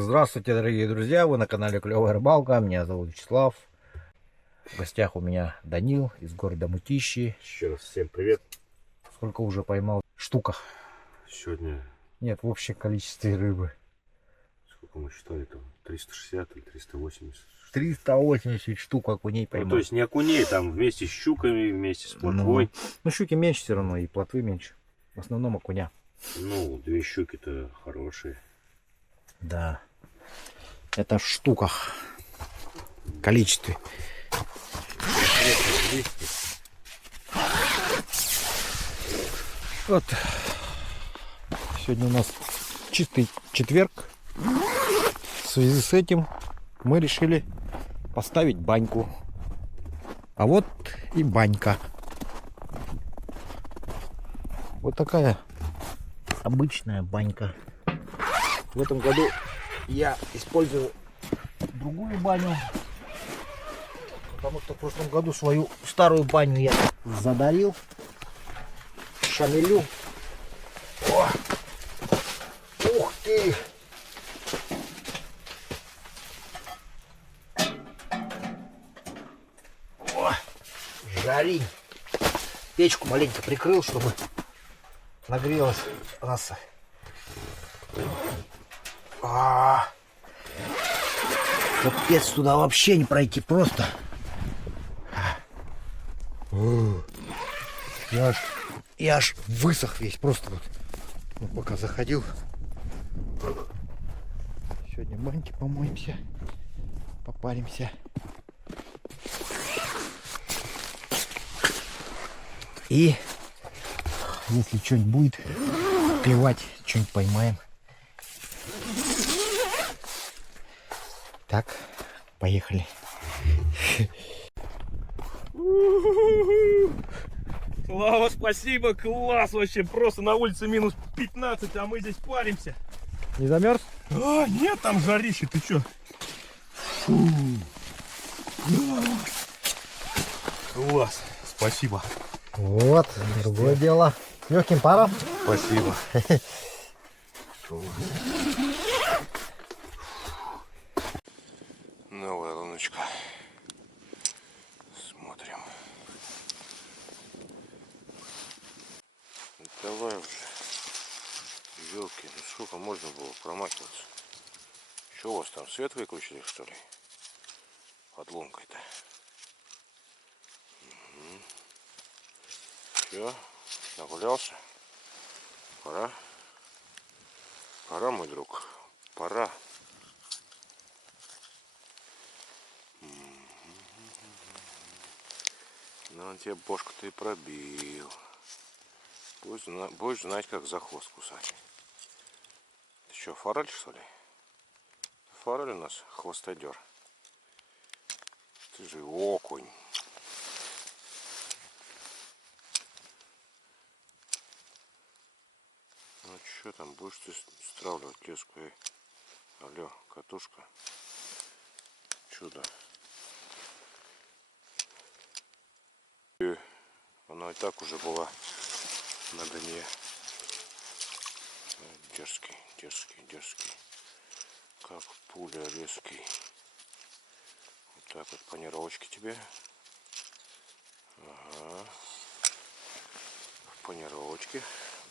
Здравствуйте, дорогие друзья, вы на канале Клевая Рыбалка, меня зовут Вячеслав. В гостях у меня Данил из города Мытищи. Еще раз всем привет. Сколько уже поймал? Штуках? Сегодня... Нет, в общем количестве рыбы. Сколько мы считали там? 360 или 380? 380 штук окуней поймал. Ну, то есть не окуней, там вместе с щуками, вместе с плотвой. Ну, щуки меньше все равно, и плотвы меньше. В основном окуня. Ну, 2 щуки-то хорошие. Да. Это в штуках. Количестве. Вот. Сегодня у нас чистый четверг. В связи с этим мы решили поставить баньку. А вот и банька. Вот такая обычная банька. В этом году я использую другую баню, потому что в прошлом году свою старую баню я задарил шамелю. О! Ух ты! О! Жарень! Печку маленько прикрыл, чтобы нагрелась у нас. Капец, туда вообще не пройти просто. Я аж высох весь, просто вот. Ну, пока заходил. Сегодня в баньке помоемся, попаримся. И если что-нибудь будет клевать, что-нибудь поймаем. Так, поехали. Слава, спасибо, класс вообще, просто на улице минус 15, а мы здесь паримся. Не замерз? А, нет, там жарище, ты чё? Класс, спасибо. Вот, другое дело. С легким паром. Спасибо. Новая луночка. Смотрим. Давай уже. Елки, ну сколько можно было промахиваться? Что у вас там, свет выключили, что ли? Под лункой-то. Все, нагулялся. Пора. Пора, мой друг. Пора. Ну, он тебе бошку-то и пробил. Будешь знать, как за хвост кусать. Ты что, форель, что ли? Форель у нас хвостодер. Ты же окунь. Ну что там, будешь ты стравливать леску? Алло, катушка. Чудо. Она и так уже была на дне. Дерзкий, дерзкий, дерзкий. Как пуля резкий. Вот так вот по нервочке тебе. Ага. По нервочке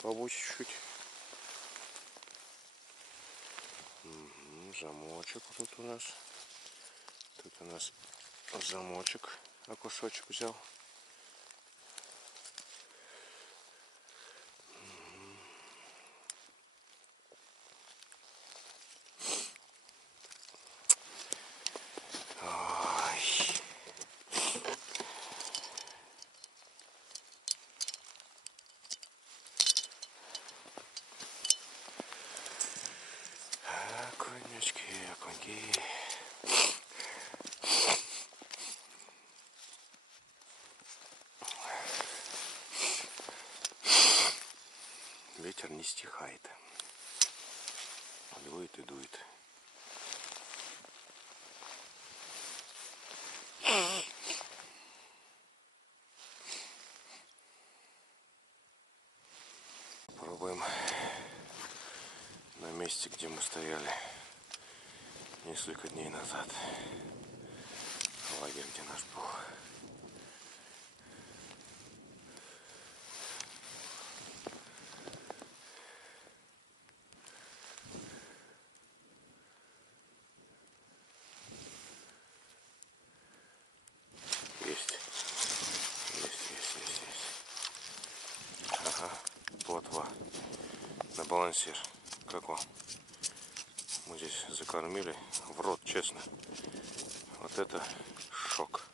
побудь чуть-чуть. Угу, замочек вот тут у нас. Тут у нас замочек, а кусочек взял. Окунечки, окуньки. Ветер не стихает. Дует и дует. Попробуем на месте, где мы стояли, несколько дней назад. Лагерь, где наш был. Есть. Ага, плотва. На балансир. Как вам? Мы здесь закормили в рот, честно. Вот это шок.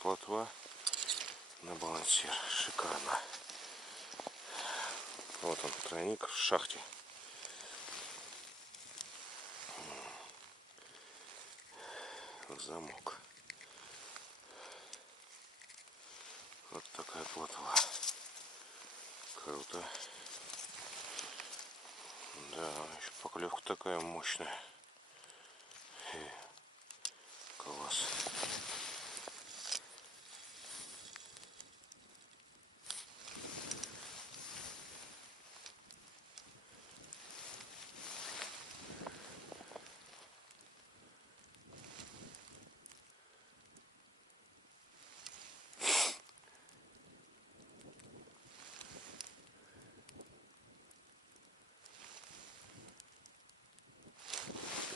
Плотва на балансир. Шикарно. Вот он, тройник в шахте. Замок. Вот такая плотва. Круто. Да, еще поклевка такая мощная. Класс.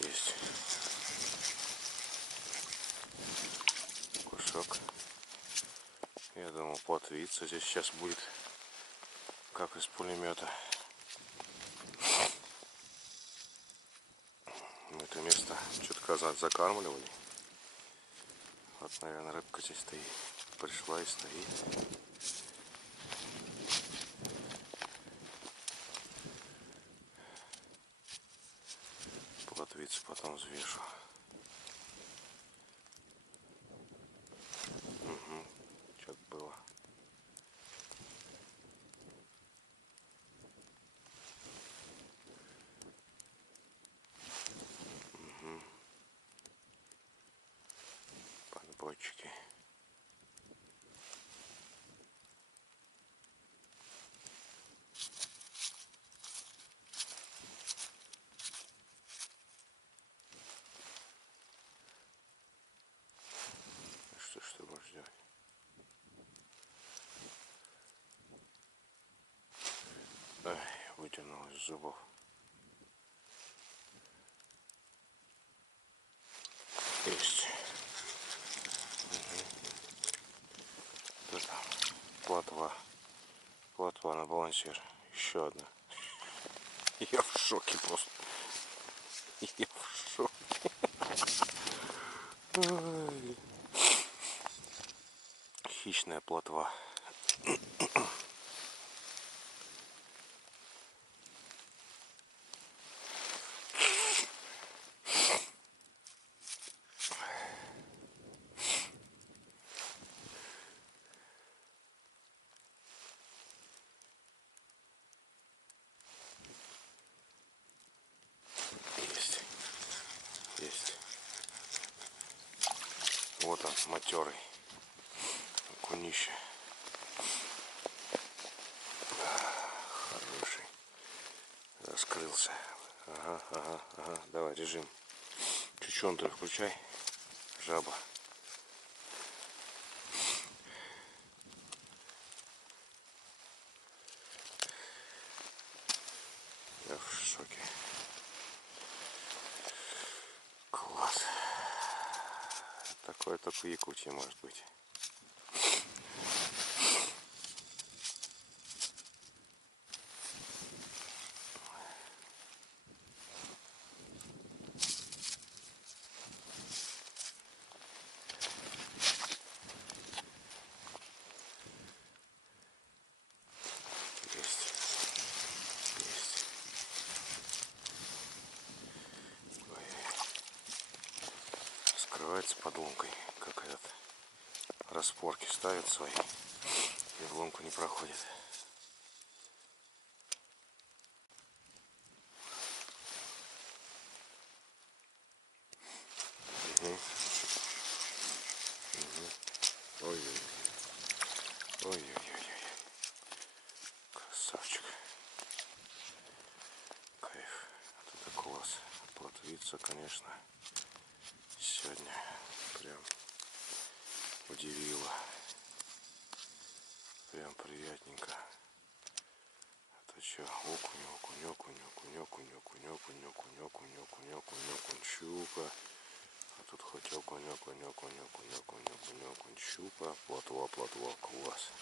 Есть. Кусок. Я думал, плотвица здесь сейчас будет, как из пулемета. Мы это место чутка закармливали. Вот, наверное, рыбка здесь стоит. Пришла и стоит. Плотвицу потом взвешу. Угу. Что-то было. Угу. Подбойчики. Что будешь делать? Ай, вытянул из зубов. Есть. Угу. Плотва. Плотва на балансир. Еще одна. Я в шоке просто. Я в шоке. Ой. Хищная плотва. Есть. Есть. Вот он, матерый. Окунище. Хороший. Раскрылся. Ага. Давай, режим. Чучон-то включай. Жаба. Я в шоке. Класс. Такое только в Якутии может быть. Скрывается под лункой, как этот распорки ставит свои и в лунку не проходит. Угу. Ой-ой-ой. Ой-ой-ой. Красавчик. Кайф. Вот это класс. Плотвица. солнце, конечно, сегодня прям удивило. Прям приятненько. Это что, окунь, окунь, окунь, окунь, окунь, окунь, окунь, окунь, окунь, окунь, окунь, окунь, щука. А тут хоть окунь, окунь, окунь, окунь, окунь, окунь, окунь, щука, плотва, плотва, класс.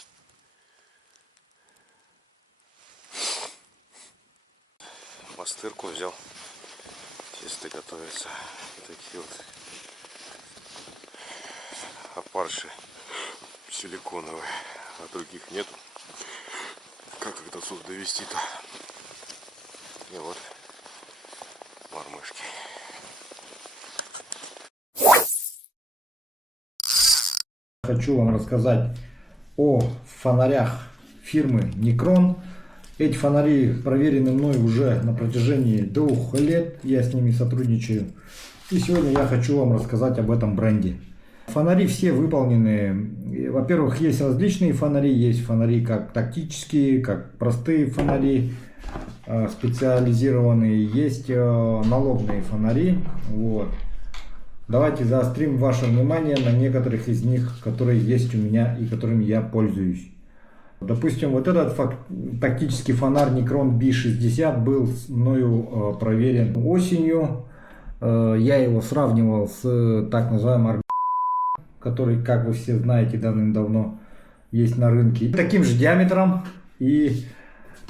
Мастырку взял. Тесто готовится. И такие вот опарыши силиконовые. А других нету. Как их до сюда довести-то? И вот мормышки. Хочу вам рассказать о фонарях фирмы Nikron. Эти фонари проверены мной уже на протяжении 2 лет. Я с ними сотрудничаю. И сегодня я хочу вам рассказать об этом бренде. Фонари все выполнены. Во-первых, есть различные фонари. Есть фонари как тактические, как простые фонари специализированные. Есть налобные фонари. Вот. Давайте заострим ваше внимание на некоторых из них, которые есть у меня и которыми я пользуюсь. Допустим, вот этот тактический фонарь Nikron B60 был мною проверен осенью. Я его сравнивал с так называемым, который, как вы все знаете, давным-давно есть на рынке. Таким же диаметром. И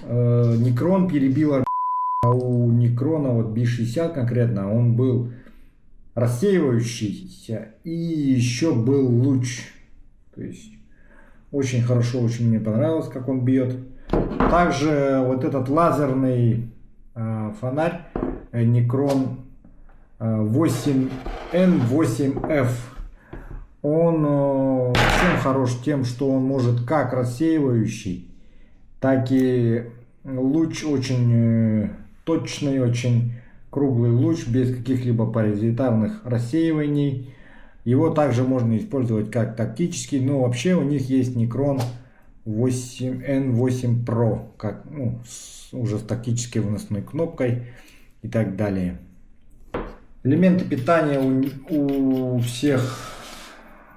Nikron перебил, а у Nikron вот B60 конкретно, он был рассеивающийся и еще был луч. То есть очень хорошо, очень мне понравилось, как он бьет. Также вот этот лазерный фонарь Nikron 8N8F. Он чем хорош? Тем, что он может как рассеивающий, так и луч очень точный, очень круглый луч, без каких-либо паразитарных рассеиваний. Его также можно использовать как тактический, но вообще у них есть Nikron 8N8 Pro, как, уже с тактической выносной кнопкой и так далее. Элементы питания у всех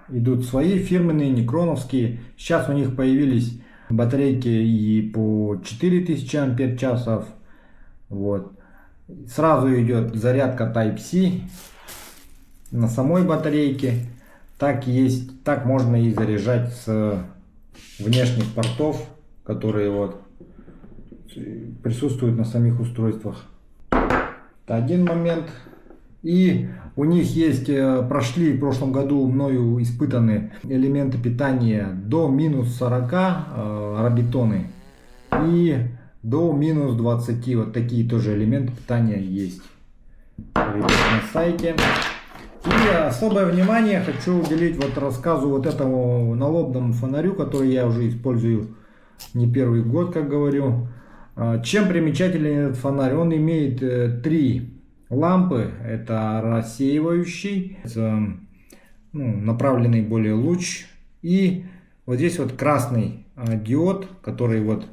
идут свои фирменные, никроновские. Сейчас у них появились батарейки и по 4000 ампер-часов. Вот. Сразу идет зарядка Type-C на самой батарейке. Так можно и заряжать с внешних портов, которые вот присутствуют на самих устройствах. Это один момент. И у них есть, прошли в прошлом году мною испытаны элементы питания до минус 40 орбитоны и до минус 20. Вот такие тоже элементы питания есть на сайте. И особое внимание хочу уделить вот рассказу вот этому налобному фонарю, который я уже использую не первый год, как говорю. Чем примечателен этот фонарь? Он имеет 3 лампы. Это рассеивающий, направленный более луч. И вот здесь вот красный диод, который вот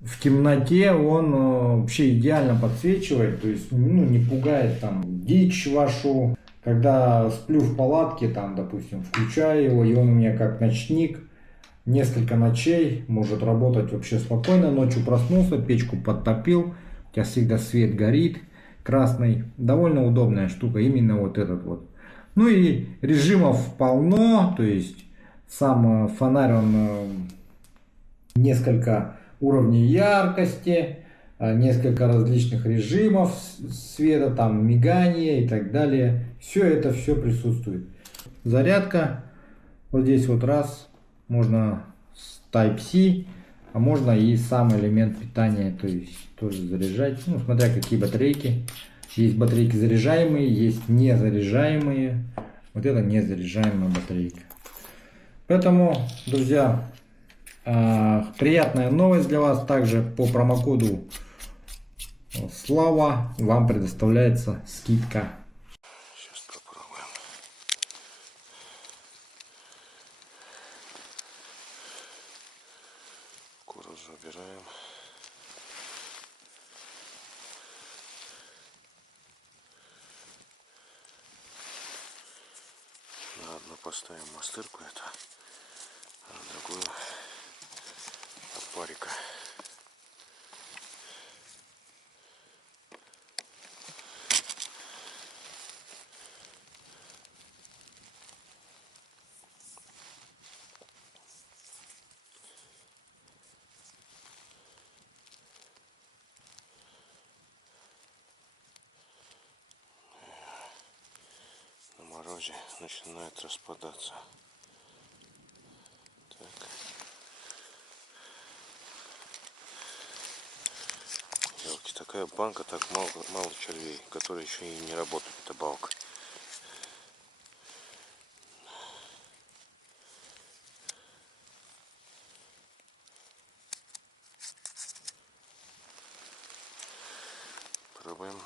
в темноте он вообще идеально подсвечивает. То есть не пугает там дичь вашу. Когда сплю в палатке, там, допустим, включаю его, и он у меня как ночник. Несколько ночей может работать вообще спокойно. Ночью проснулся, печку подтопил, у тебя всегда свет горит красный. Довольно удобная штука, именно вот этот вот. Ну и режимов полно, то есть сам фонарь, он несколько уровней яркости, несколько различных режимов света, там мигание и так далее. Все это присутствует. Зарядка вот здесь вот раз. Можно с Type-C, а можно и сам элемент питания, то есть тоже заряжать, смотря какие батарейки. Есть батарейки заряжаемые, есть незаряжаемые. Вот это незаряжаемая батарейка. Поэтому, друзья, приятная новость для вас. Также по промокоду Слава вам предоставляется скидка. Сейчас попробуем. Куру забираем. поставим мастырку эту, а на другую опарика. На морозе начинает распадаться. Так. Елки, такая банка, так мало червей, которые еще и не работают, эта балка. Пробуем.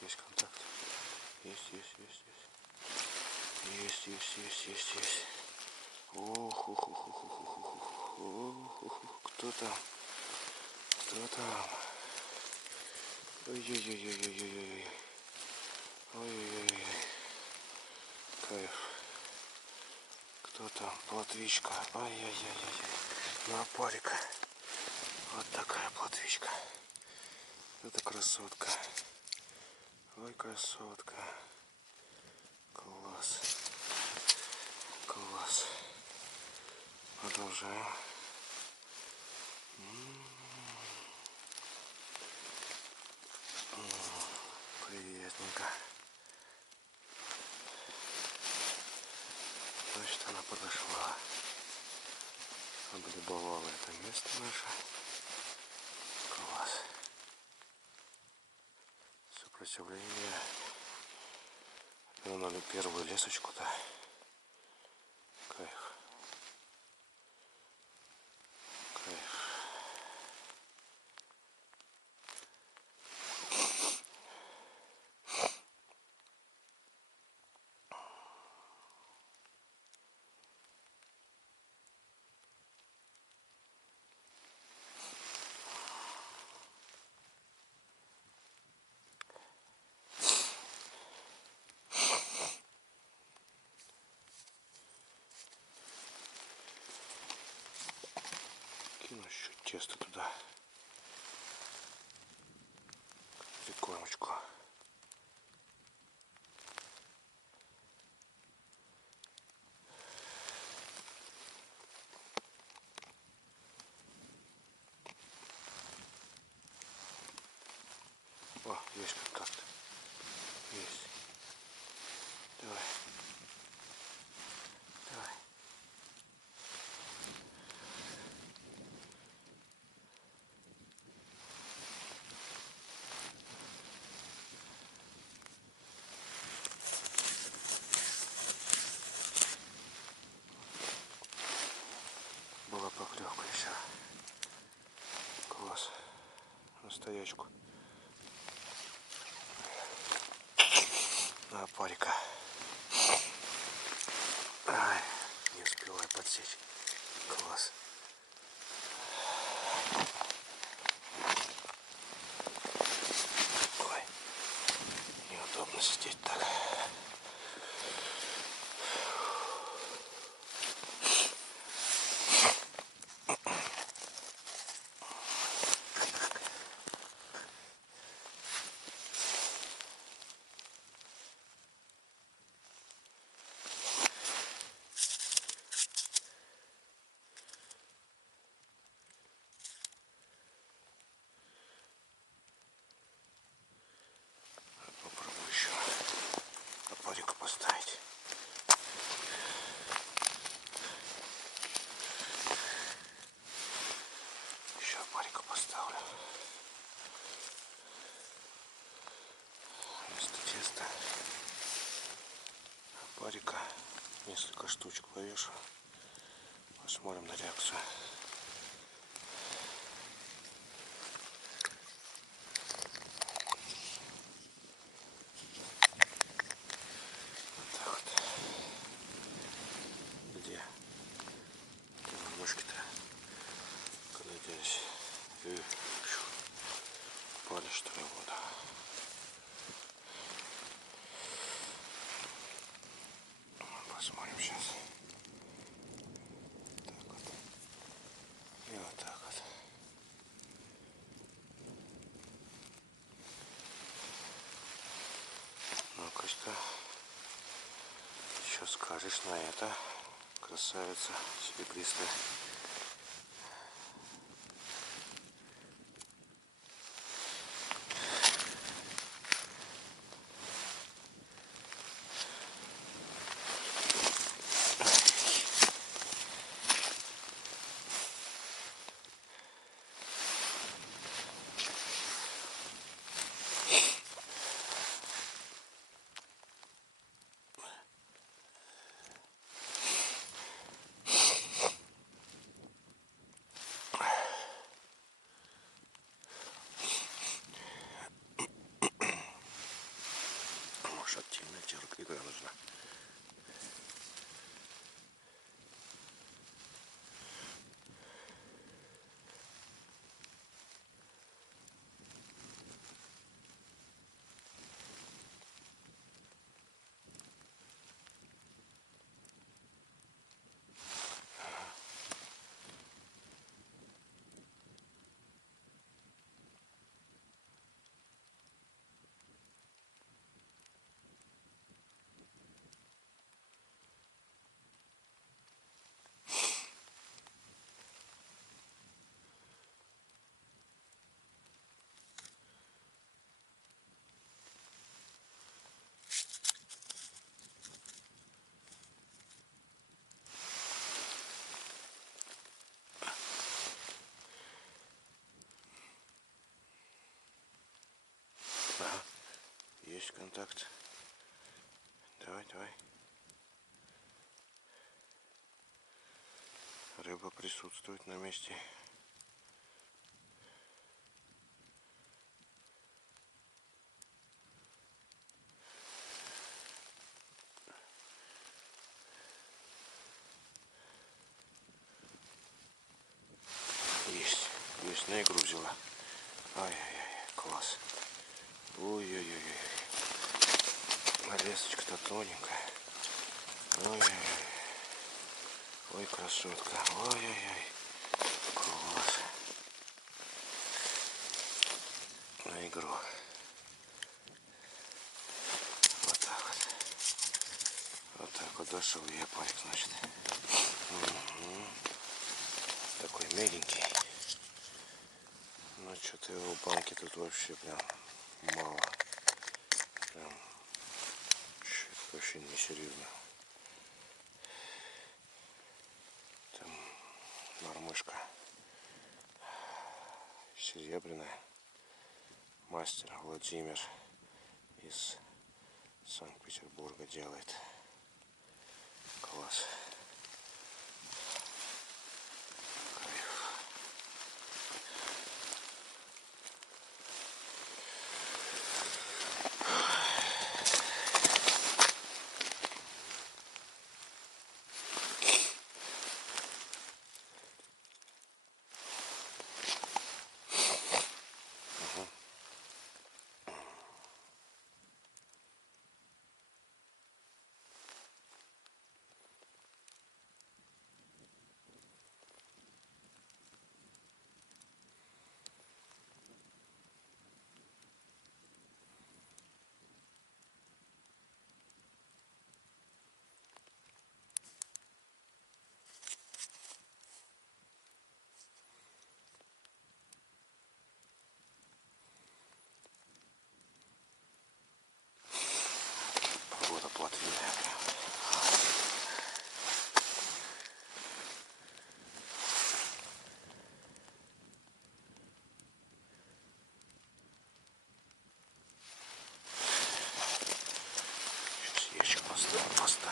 Есть контакт. Есть. Есть. Ох. Кто там? Ой-ой-ой. Кайф. Кто там? Плотвичка. Ай-яй-яй. На опарика. Вот такая плотвичка. Это красотка. Ой, красотка. Класс. Продолжаем. Приятненько. Значит, она подошла. Облюбовала это место наше. Класс. Сопротивление. Вернули первую лесочку-то. Кайф. Кину чуть тесто туда. Прикормочку. О, есть контакт. Есть. Давай. Была поклевка еще. Класс. На стоячку. На опарика. сидеть. Класс. Ой, неудобно сидеть так. Попробую еще опарику поставить. Еще опарику поставлю. Вместо теста опарика. Несколько штучек повешу. Посмотрим на реакцию. Вот так вот. Где мышки-то? Куда делись? Упали, что ли, вода? Посмотрим сейчас. Так вот. И вот так вот. Ну-ка, что скажешь на это, красавица серебристая? Может, активная игра нужна. Ага, есть контакт. Давай, давай. Рыба присутствует на месте. Есть, на игру взяла. Ай-яй-яй, класс. Ой-ой-ой. Лесочка-то тоненькая. Ой-ой-ой. Ой, красотка. Ой-ой-ой. Класс. На игру. Вот так вот. Вот так вот дошел я парик, значит. Угу. Такой мягенький. Но что-то его банки тут вообще прям мало. Прям вообще несерьезно. Там мормышка серебряная. Мастер Владимир из Санкт-Петербурга делает. Класс. плотвиная прям. Сейчас ящик поставил.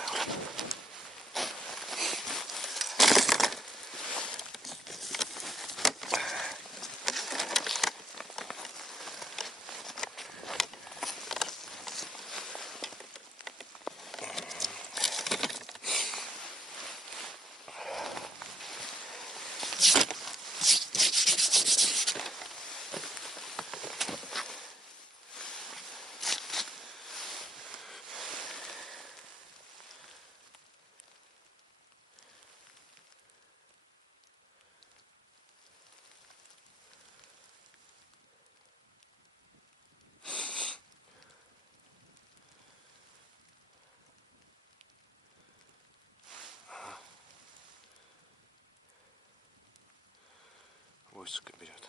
Войско берет.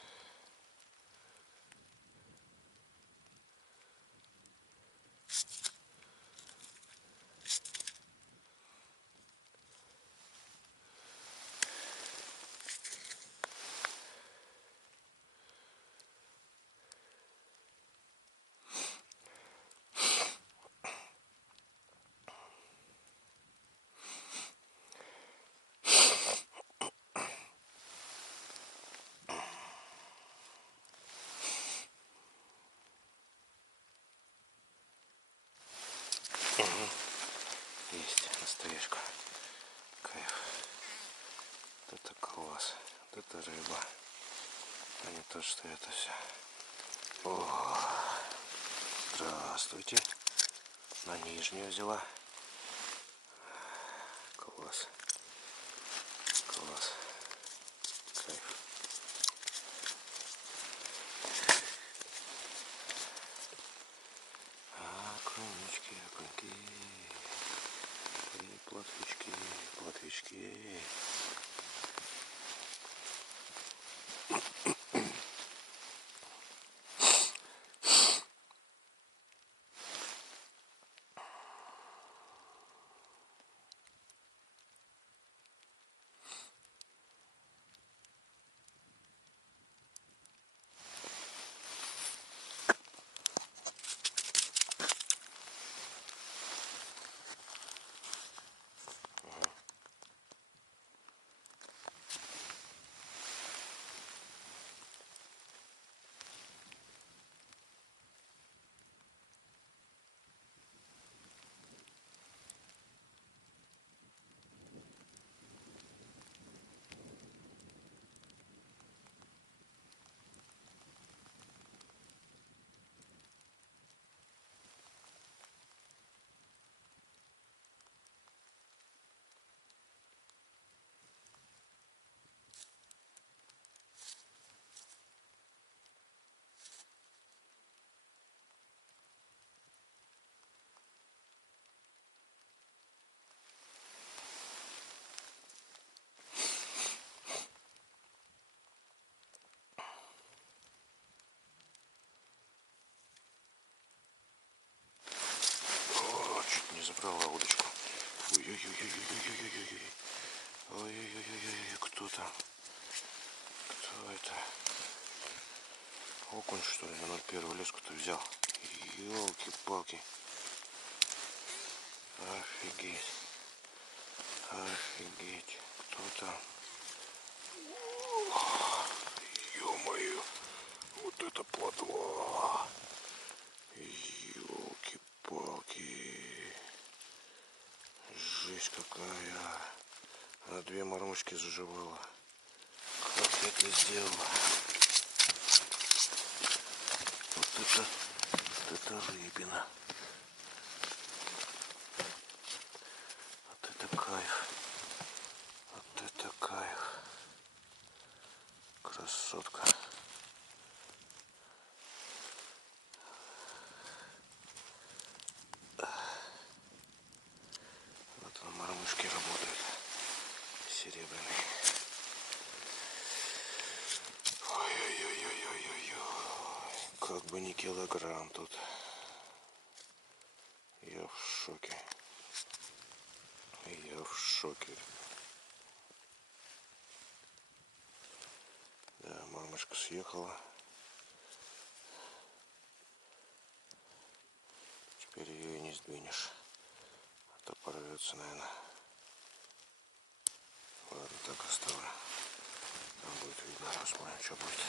Есть настояшка. Кайф. Вот это класс. Вот это рыба. А не то, что это все. О, здравствуйте. На нижнюю взяла. Класс. Класс. Кайф. Окунечки, окуньки. И плотвички, плотвички. Забрала удочку. Ой-ой-ой-ой-ой-ой-ой-ой-ой. Ой-ой-ой-ой-ой. Кто там? Кто это? Окунь, что ли? На 01 леску-то взял. Ёлки-палки. Офигеть. Офигеть. Кто там? Ё-моё. Вот это плотва. Ёлки-палки. Жесть какая. А 2 мормышки заживала. Как я это сделала? Вот это рыбина. Вот это кайф. Вот это кайф. Красотка. Вот он, мормышки работают. Серебряный. Ой-ой-ой-ой-ой-ой. Как бы не килограмм тут. Я в шоке. шоке. Да, мамочка съехала. Теперь ее и не сдвинешь. А то порвется, наверное. Ладно, так оставлю. Там будет видно, посмотрим, что будет.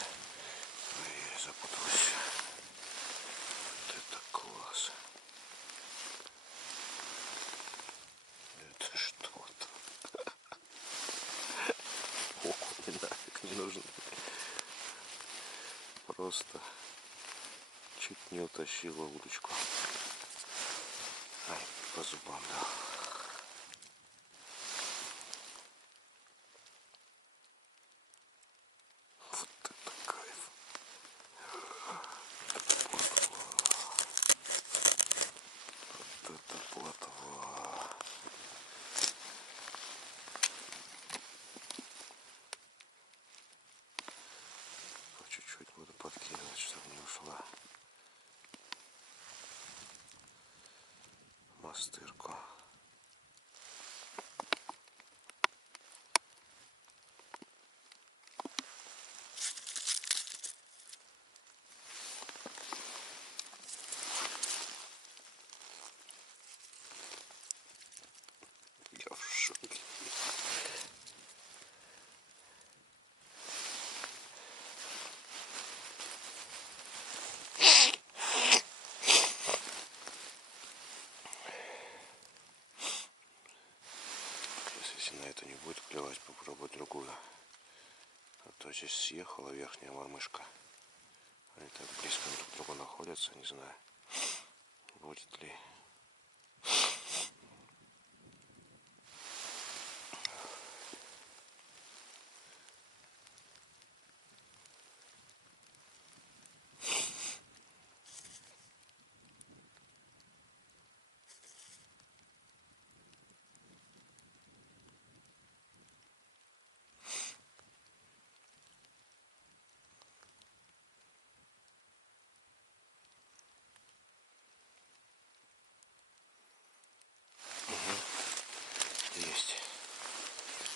Ой, запуталась. Вот это класс. Это что-то. Окуни нафиг не нужны. Просто чуть не утащила удочку. Ай, по зубам дал. Вот это кайф. Вот это плотва. По чуть-чуть буду подкидывать, чтобы не ушла. Мастырку. Я в шоке. Если на это не будет клевать, попробуй другую. А то здесь съехала верхняя мормышка. Они так близко друг к другу находятся, не знаю, будет ли. Есть.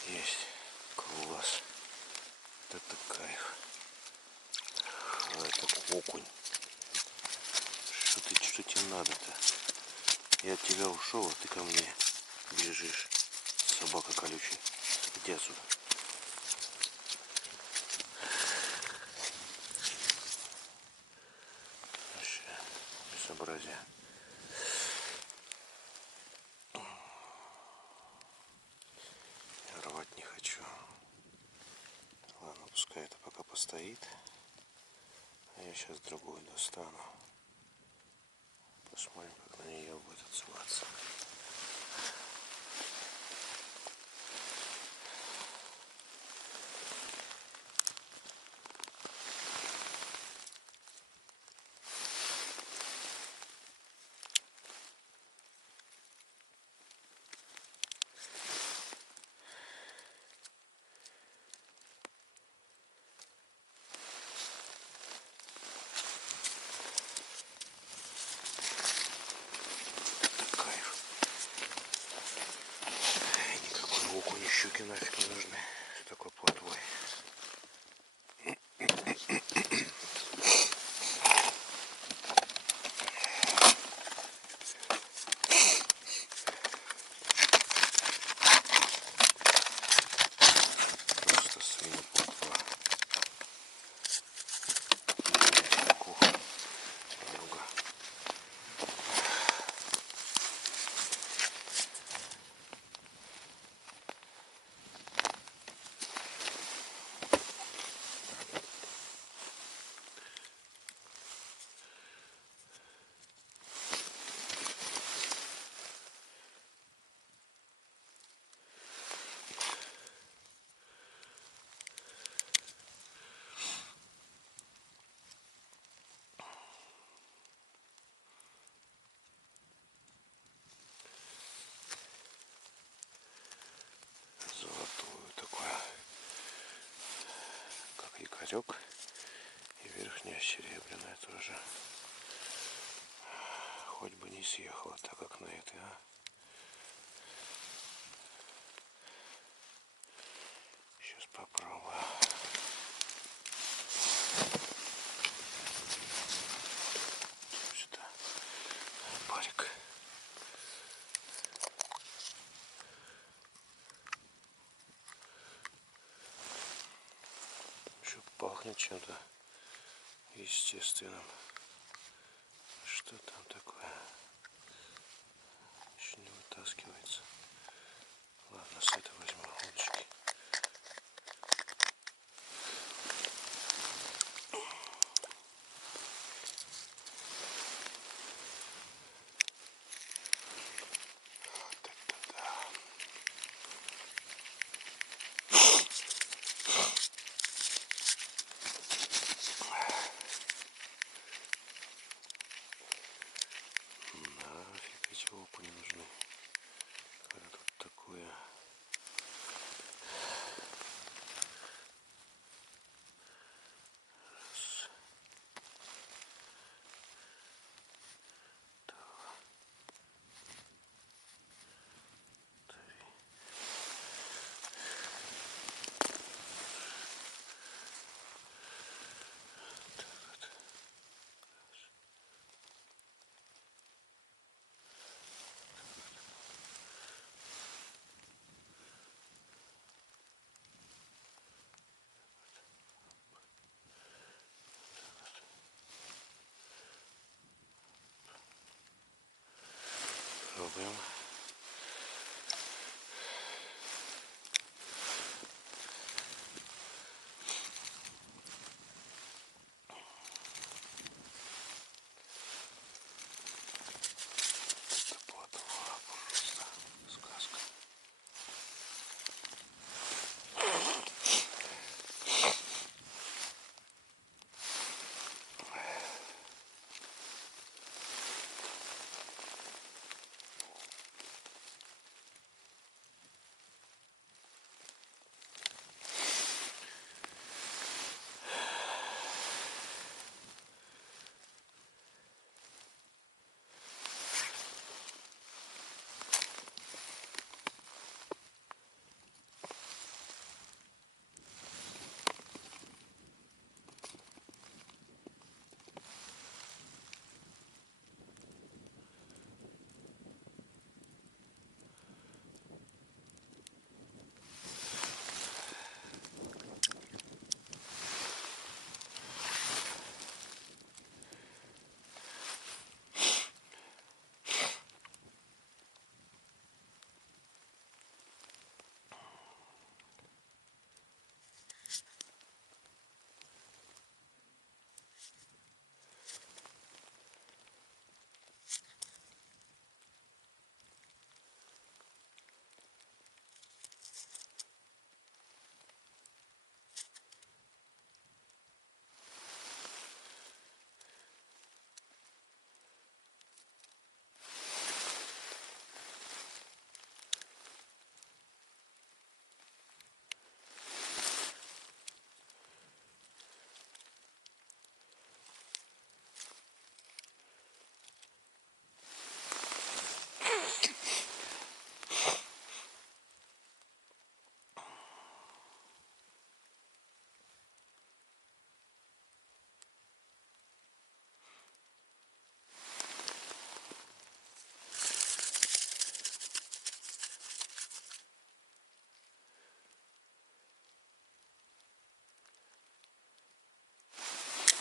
Есть. Класс. Вот это кайф. А это окунь. Что тебе надо-то? Я от тебя ушел, а ты ко мне бежишь. Собака колючая. Иди отсюда. Вообще безобразие. Я рвать не хочу. Ладно, пускай это пока постоит. А я сейчас другую достану. Посмотрим, как на нее будет отзываться. Щуки нафиг не нужны с такой плотвой. Просто свина плотва. Много. Золотую такое, как якорек, и верхняя серебряная тоже. Хоть бы не съехала так, как на этой, а. попробую. Сюда. Парик. Еще пахнет чем-то естественным. Что там такое? Еще не вытаскивается. Ладно, с этой возьму удочки. Нафиг эти окуни нужны. Когда тут такое. Раз. Два. Три. Так вот. Пробуем. Это плотва просто. Сказка.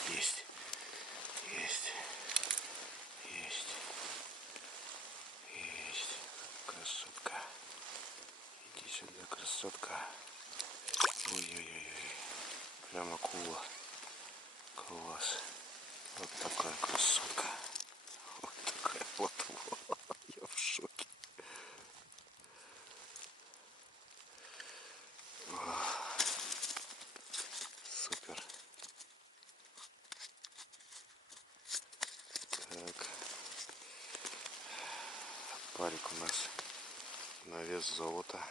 Есть. Есть. Есть. Есть. Красотка. Иди сюда, красотка. Ой-ой-ой. Прям акула. Класс. Вот такая красотка. Вот такая вот. Я в шоке. Супер. Так. Парик у нас на вес золота.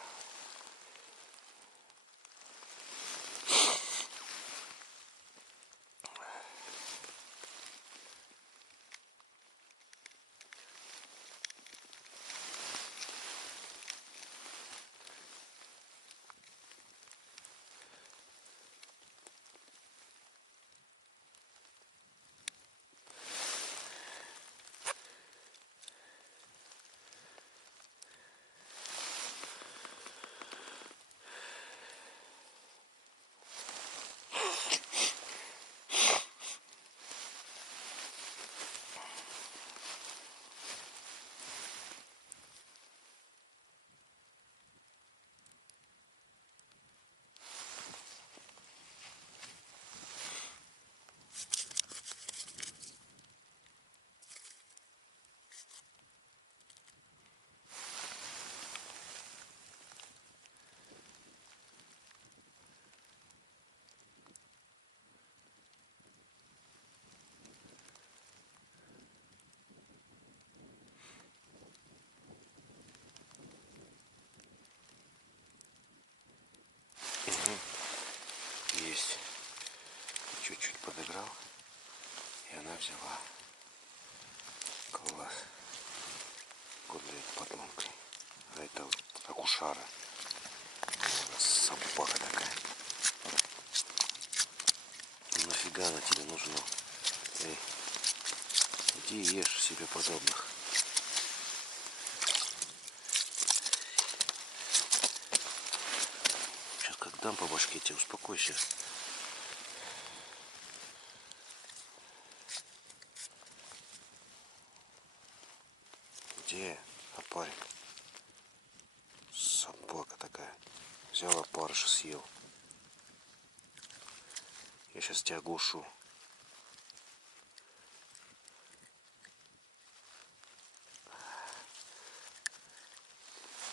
лошара. Собака такая. Нафига она тебе нужна? Эй, иди и ешь себе подобных. Сейчас как дам по башке тебе, успокойся. Где опарик? Собака такая. Взял опарыша, съел. Я сейчас тебя оглушу.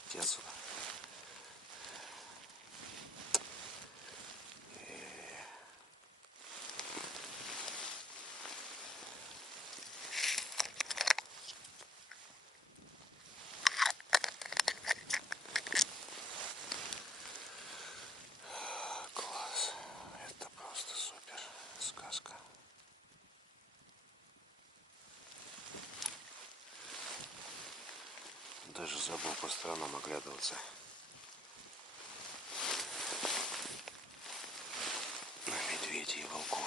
Иди отсюда. Класс. Это просто супер. Сказка. Даже забыл по сторонам оглядываться. На медведей и волков.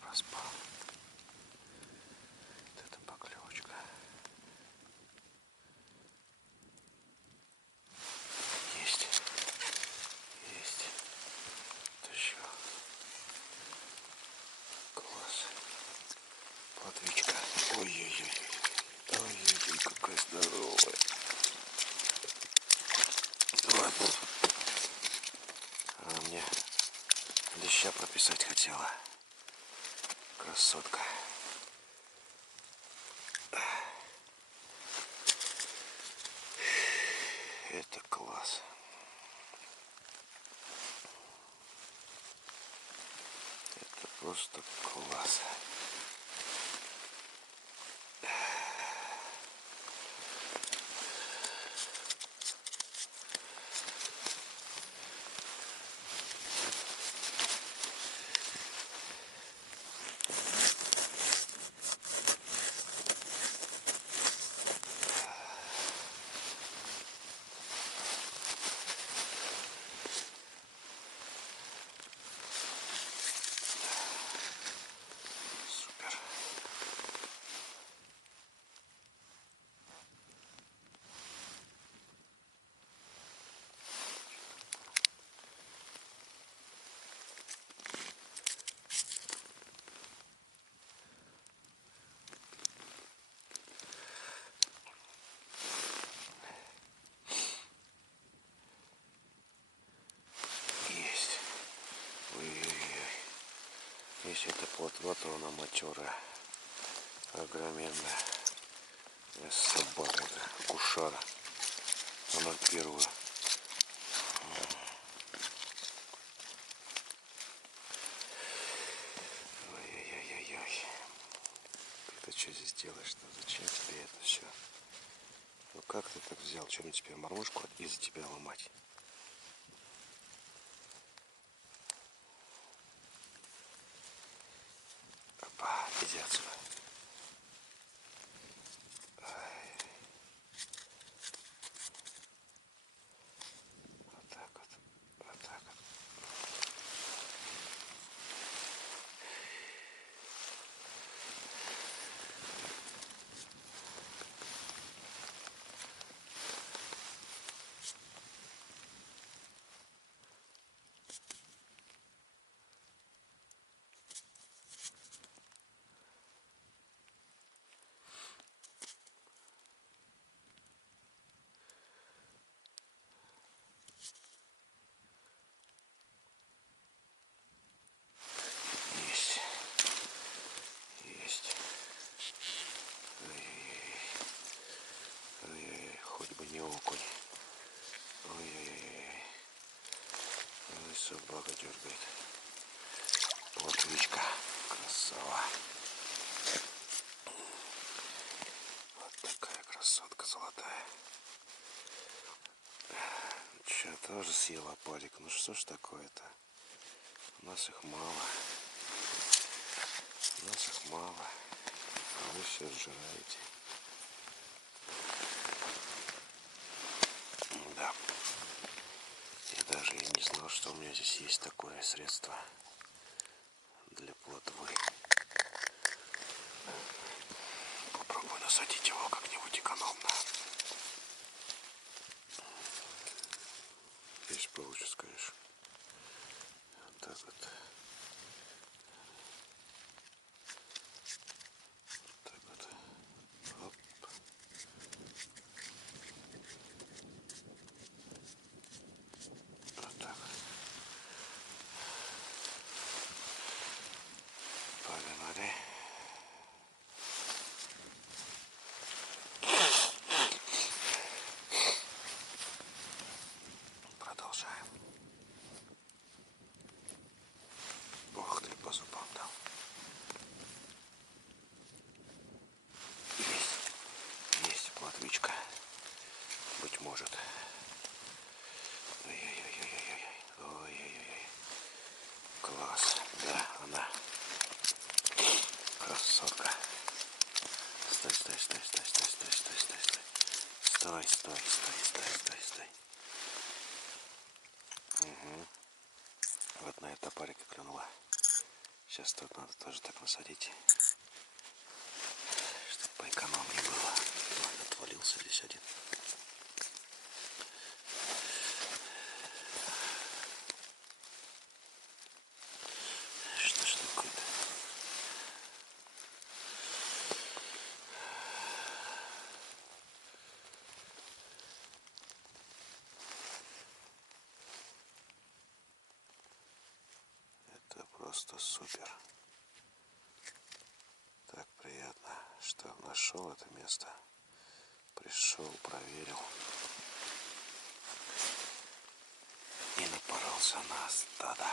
Проспал. Вот это поклевочка. Есть. Есть. Тащу. Класс. Плотвичка. Ой-ой-ой. Ой-ой-ой, какая здоровая. Ладно. Она мне леща прописать хотела. Красотка. Это класс. Это просто класс. Супер. Вот она матерая, огроменная. Собака это, кушара. Она первая. Ой-ой-ой-ой-ой. Ты что здесь делаешь-то? Зачем тебе это все? Ну как ты так взял? Чем мне теперь мормышку из-за тебя ломать? Опа, иди отсюда. Вот так вот. Вот так вот. Есть. Есть. Ой-ой-ой, хоть бы не окунь. Ой-ой-ой. Ой, собака дергает. Плотвичка. Красава. Вот такая красотка золотая. Че, тоже съела парик. Ну что ж такое-то? У нас их мало. У нас их мало. А вы все сжираете. Да. Я даже и не знал, что у меня здесь есть такое средство для плотвы. Попробую насадить его как-нибудь экономно. Здесь получится, конечно. Вот так вот. Так вот. Оп. Вот так. Погнали. Продолжаем. Ох ты, по зубам дал. Есть плотвичка. Быть может. Ой-ой-ой-ой-ой. Ой-ой-ой. Класс. Да, она. Красотка. Стой, стой, стой, стой, стой, стой, стой, стой, стой. Стой, стой, стой, стой, стой, стой. Угу. Вот на этот топорик и клюнула. Сейчас тут надо тоже так насадить, чтобы поэкономнее было. Ладно, отвалился здесь один. Что ж такое-то? Это просто супер. Так приятно, что нашел это место. Пришел, проверил. И напоролся на стадо.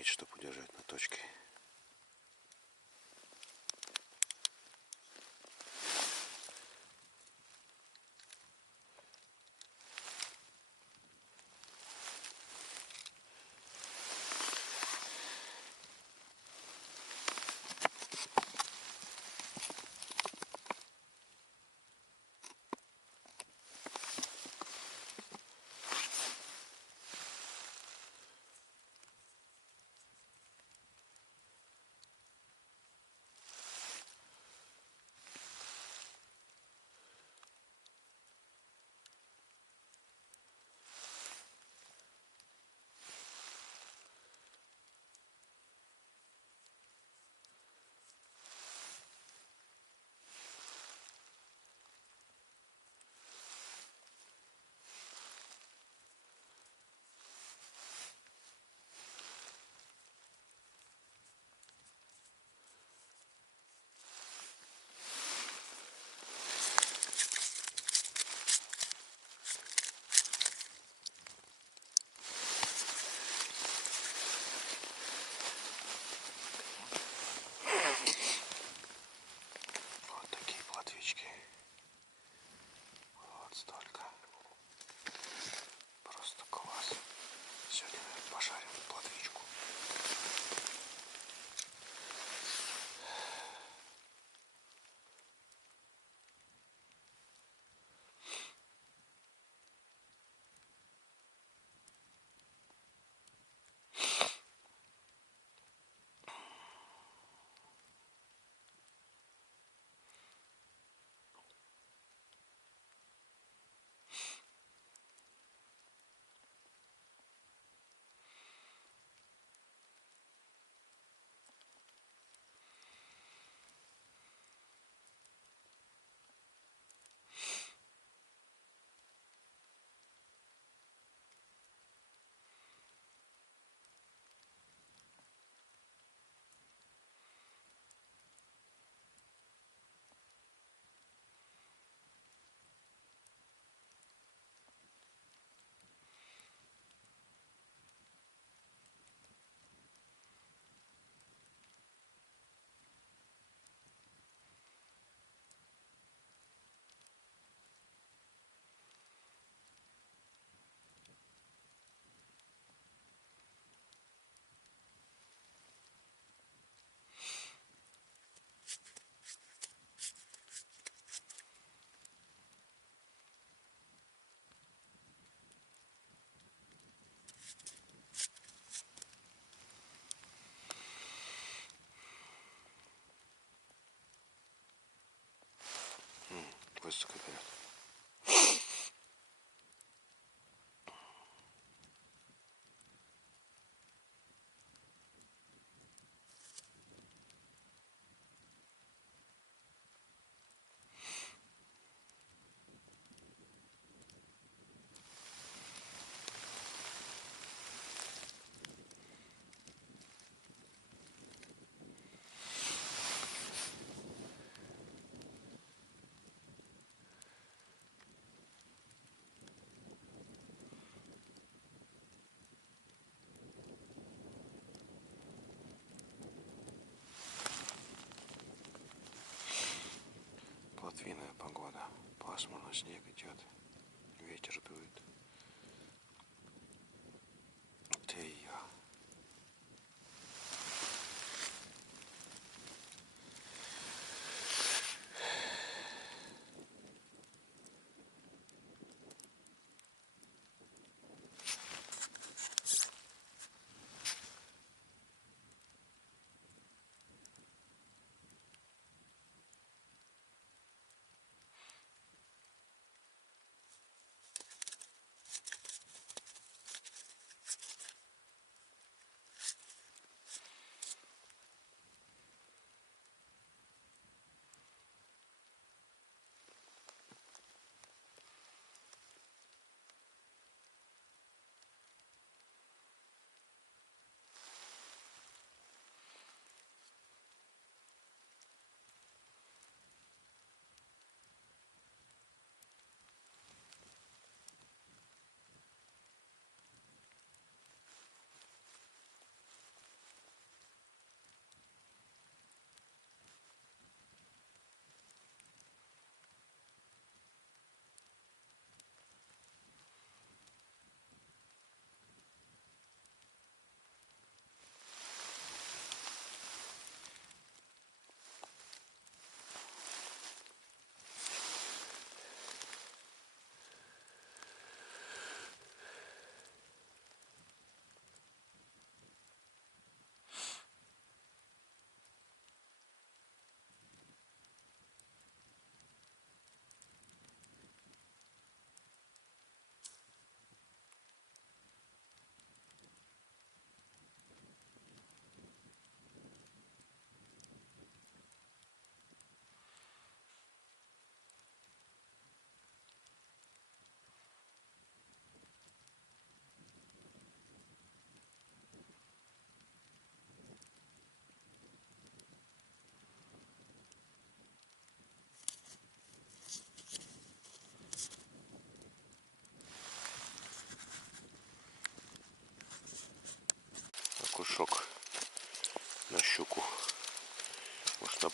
иметь, чтобы удержать на точке. Вот такие плотвички. Вот столько. Просто класс. Сегодня пошарим плотвичку. Высоко берет. Плотвиная погода. Пасмурно, снег идет. Ветер дует. Ты ее.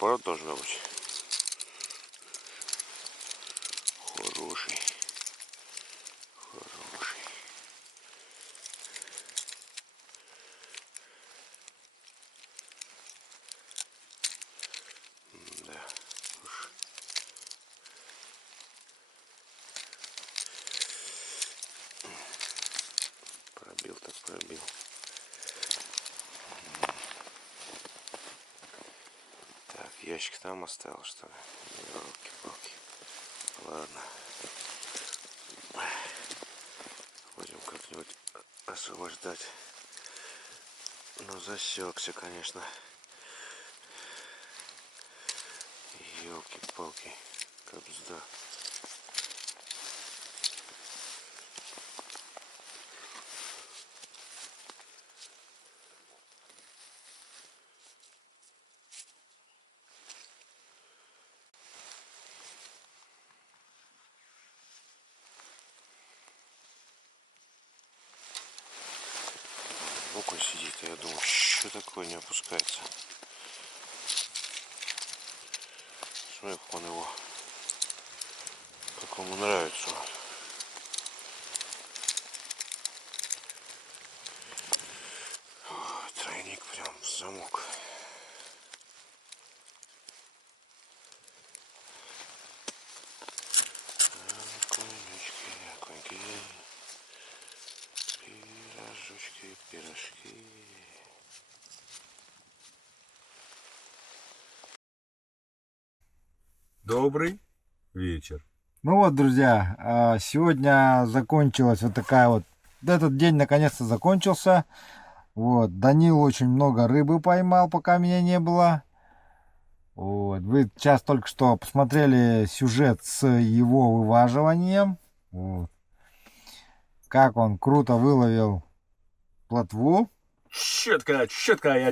наоборот должно быть. Хороший. Хороший. Да. Уж. Пробил так пробил. Так, ящик там оставил, что ли? Ёлки-палки. Ладно. Будем как-нибудь освобождать. Ну, засекся, конечно. Ёлки-палки. Кобзда. Окунь сидит, а я думаю, что такое не опускается. Смотри, как он его, как ему нравится. Ой, тройник прям в замок. Окунечки, окуньки, пирожочки, пирожки. Добрый вечер. Ну вот, друзья, сегодня закончилась вот такая вот... Этот день наконец-то закончился. Вот, Данил очень много рыбы поймал, пока меня не было. Вот, вы сейчас только что посмотрели сюжет с его вываживанием. Вот. Как он круто выловил плотву. Четко, я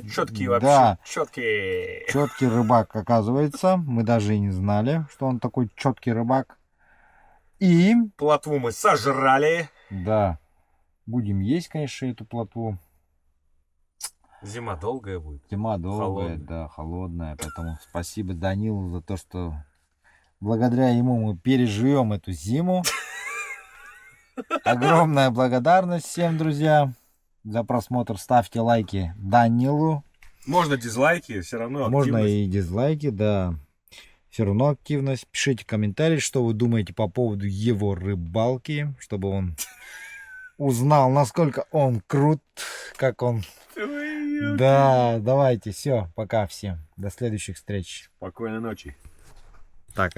четкий Да. вообще, четкий. Четкий рыбак, оказывается. Мы даже и не знали, что он такой четкий рыбак. И, Плотву мы сожрали. да, будем есть, конечно, эту плотву. Зима долгая будет. Зима долгая, Холодная. да, холодная. Поэтому спасибо Данилу за то, что благодаря ему мы переживем эту зиму. Огромная благодарность всем, друзья, за просмотр. Ставьте лайки Данилу. Можно дизлайки, все равно Можно активность. и дизлайки, да. Все равно активность. Пишите комментарии, что вы думаете по поводу его рыбалки, чтобы он узнал, насколько он крут, как он... Ой, Да, давайте, все, пока всем. До следующих встреч. Спокойной ночи. Так,